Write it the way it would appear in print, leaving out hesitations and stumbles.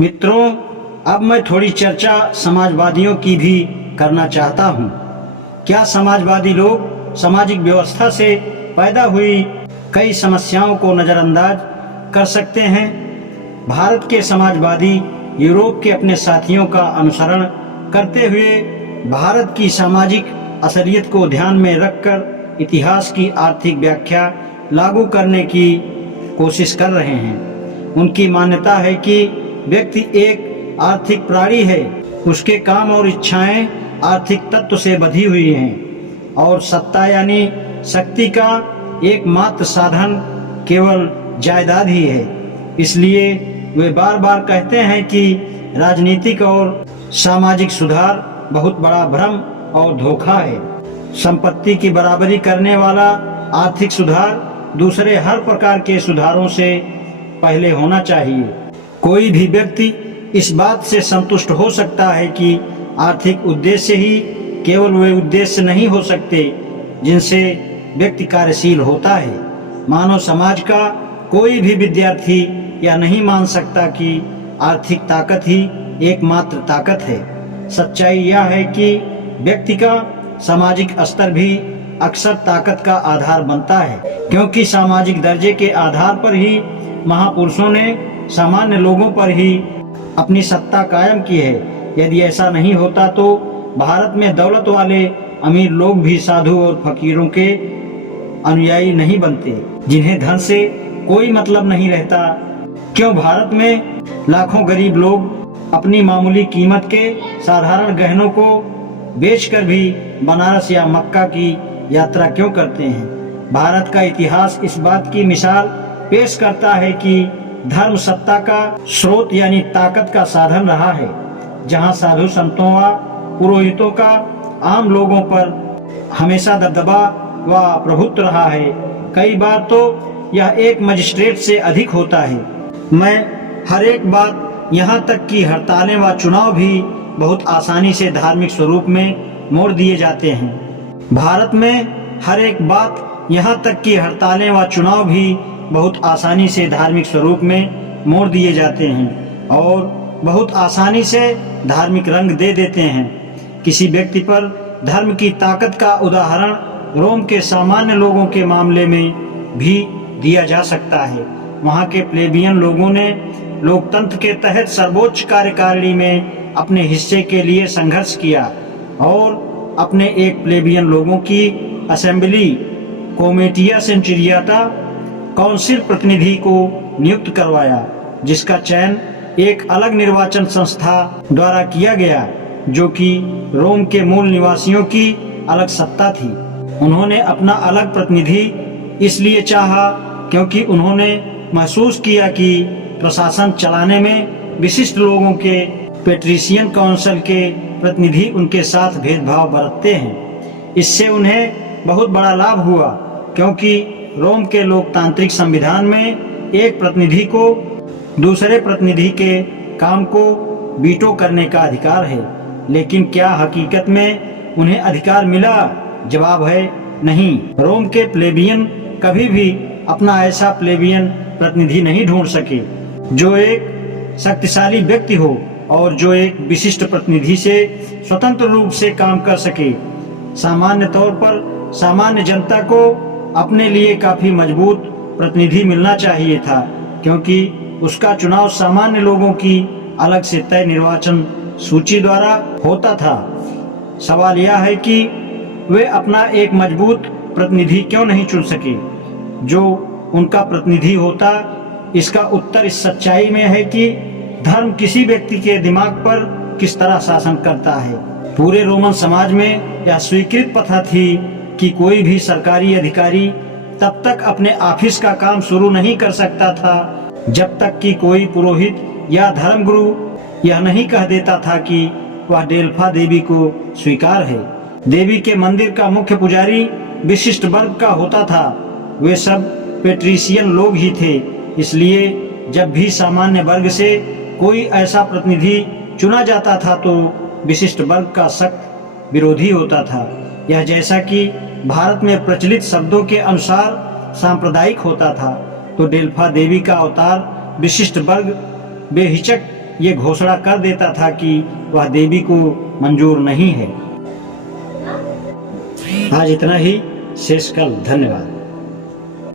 मित्रों, अब मैं थोड़ी चर्चा समाजवादियों की भी करना चाहता हूँ। क्या समाजवादी लोग सामाजिक व्यवस्था से पैदा हुई कई समस्याओं को नज़रअंदाज कर सकते हैं? भारत के समाजवादी यूरोप के अपने साथियों का अनुसरण करते हुए भारत की सामाजिक असलियत को ध्यान में रखकर इतिहास की आर्थिक व्याख्या लागू करने की कोशिश कर रहे हैं। उनकी मान्यता है कि व्यक्ति एक आर्थिक प्राणी है, उसके काम और इच्छाएं आर्थिक तत्व से बधी हुई हैं और सत्ता यानी शक्ति का एकमात्र साधन केवल जायदाद ही है। इसलिए वे बार बार कहते हैं कि राजनीतिक और सामाजिक सुधार बहुत बड़ा भ्रम और धोखा है। संपत्ति की बराबरी करने वाला आर्थिक सुधार दूसरे हर प्रकार के सुधारों से पहले होना चाहिए। कोई भी व्यक्ति इस बात से संतुष्ट हो सकता है कि आर्थिक उद्देश्य ही केवल वे उद्देश्य नहीं हो सकते जिनसे व्यक्ति कार्यशील होता है। मानव समाज का कोई भी विद्यार्थी यह नहीं मान सकता कि आर्थिक ताकत ही एकमात्र ताकत है। सच्चाई यह है कि व्यक्ति का सामाजिक स्तर भी अक्सर ताकत का आधार बनता है, क्योंकि सामाजिक दर्जे के आधार पर ही महापुरुषों ने सामान्य लोगों पर ही अपनी सत्ता कायम की है। यदि ऐसा नहीं होता तो भारत में दौलत वाले अमीर लोग भी साधु और फकीरों के अनुयायी नहीं बनते, जिन्हें धन से कोई मतलब नहीं रहता। क्यों भारत में लाखों गरीब लोग अपनी मामूली कीमत के साधारण गहनों को बेचकर भी बनारस या मक्का की यात्रा क्यों करते हैं? भारत का इतिहास इस बात की मिसाल पेश करता है कि धर्म सत्ता का स्रोत यानी ताकत का साधन रहा है। जहां साधु संतों व पुरोहितों का आम लोगों पर हमेशा दबदबा व प्रभुत्व रहा है, कई बार तो यह एक मजिस्ट्रेट से अधिक होता है। मैं हर एक बात यहाँ तक कि हड़तालें व चुनाव भी बहुत आसानी से धार्मिक स्वरूप में मोड़ दिए जाते हैं। भारत में हर एक बात यहाँ तक कि हड़तालें व चुनाव भी बहुत आसानी से धार्मिक स्वरूप में मोड़ दिए जाते हैं और बहुत आसानी से धार्मिक रंग दे देते हैं। किसी व्यक्ति पर धर्म की ताकत का उदाहरण रोम के सामान्य लोगों के मामले में भी दिया जा सकता है। वहाँ के प्लेबियन लोगों ने लोकतंत्र के तहत सर्वोच्च कार्यकारिणी में अपने हिस्से के लिए संघर्ष किया और अपने एक प्लेबियन लोगों की असेंबली कोमेटिया सेंचुरियाटा काउंसिल प्रतिनिधि को नियुक्त करवाया, जिसका चयन एक अलग निर्वाचन संस्था द्वारा किया गया, जो कि रोम के मूल निवासियों की अलग सत्ता थी। उन्होंने अपना अलग प्रतिनिधि इसलिए चाहा क्योंकि उन्होंने महसूस किया कि प्रशासन चलाने में विशिष्ट लोगों के पेट्रिशियन काउंसिल के प्रतिनिधि उनके साथ भेदभाव बरतते हैं। इससे उन्हें बहुत बड़ा लाभ हुआ, क्योंकि रोम के लोकतांत्रिक संविधान में एक प्रतिनिधि को दूसरे प्रतिनिधि के काम को वीटो करने का अधिकार है। लेकिन क्या हकीकत में उन्हें अधिकार मिला? जवाब है नहीं। रोम के प्लेबियन कभी भी अपना ऐसा प्लेबियन प्रतिनिधि नहीं ढूंढ सके जो एक शक्तिशाली व्यक्ति हो और जो एक विशिष्ट प्रतिनिधि से स्वतंत्र रूप से काम कर सके। सामान्य तौर पर सामान्य जनता को अपने लिए काफी मजबूत प्रतिनिधि मिलना चाहिए था, क्योंकि उसका चुनाव सामान्य लोगों की अलग से तय निर्वाचन सूची द्वारा होता था। सवाल यह है कि वे अपना एक मजबूत प्रतिनिधि क्यों नहीं चुन सके जो उनका प्रतिनिधि होता। इसका उत्तर इस सच्चाई में है कि धर्म किसी व्यक्ति के दिमाग पर किस तरह शासन करता है। पूरे रोमन समाज में यह स्वीकृत प्रथा थी कि कोई भी सरकारी अधिकारी तब तक अपने ऑफिस का काम शुरू नहीं कर सकता था जब तक कि कोई पुरोहित या धर्मगुरु यह नहीं कह देता था कि वह डेल्फा देवी को स्वीकार है। देवी के मंदिर का मुख्य पुजारी विशिष्ट वर्ग का होता था। वे सब पेट्रिशियन लोग ही थे। इसलिए जब भी सामान्य वर्ग से कोई ऐसा प्रतिनिधि चुना जाता था तो विशिष्ट वर्ग का सख्त विरोधी होता था। यह जैसा कि भारत में प्रचलित शब्दों के अनुसार सांप्रदायिक होता था, तो डेल्फा देवी का अवतार विशिष्ट वर्ग बेहिचक ये घोषणा कर देता था कि वह देवी को मंजूर नहीं है। आज इतना ही, शेष कल। धन्यवाद।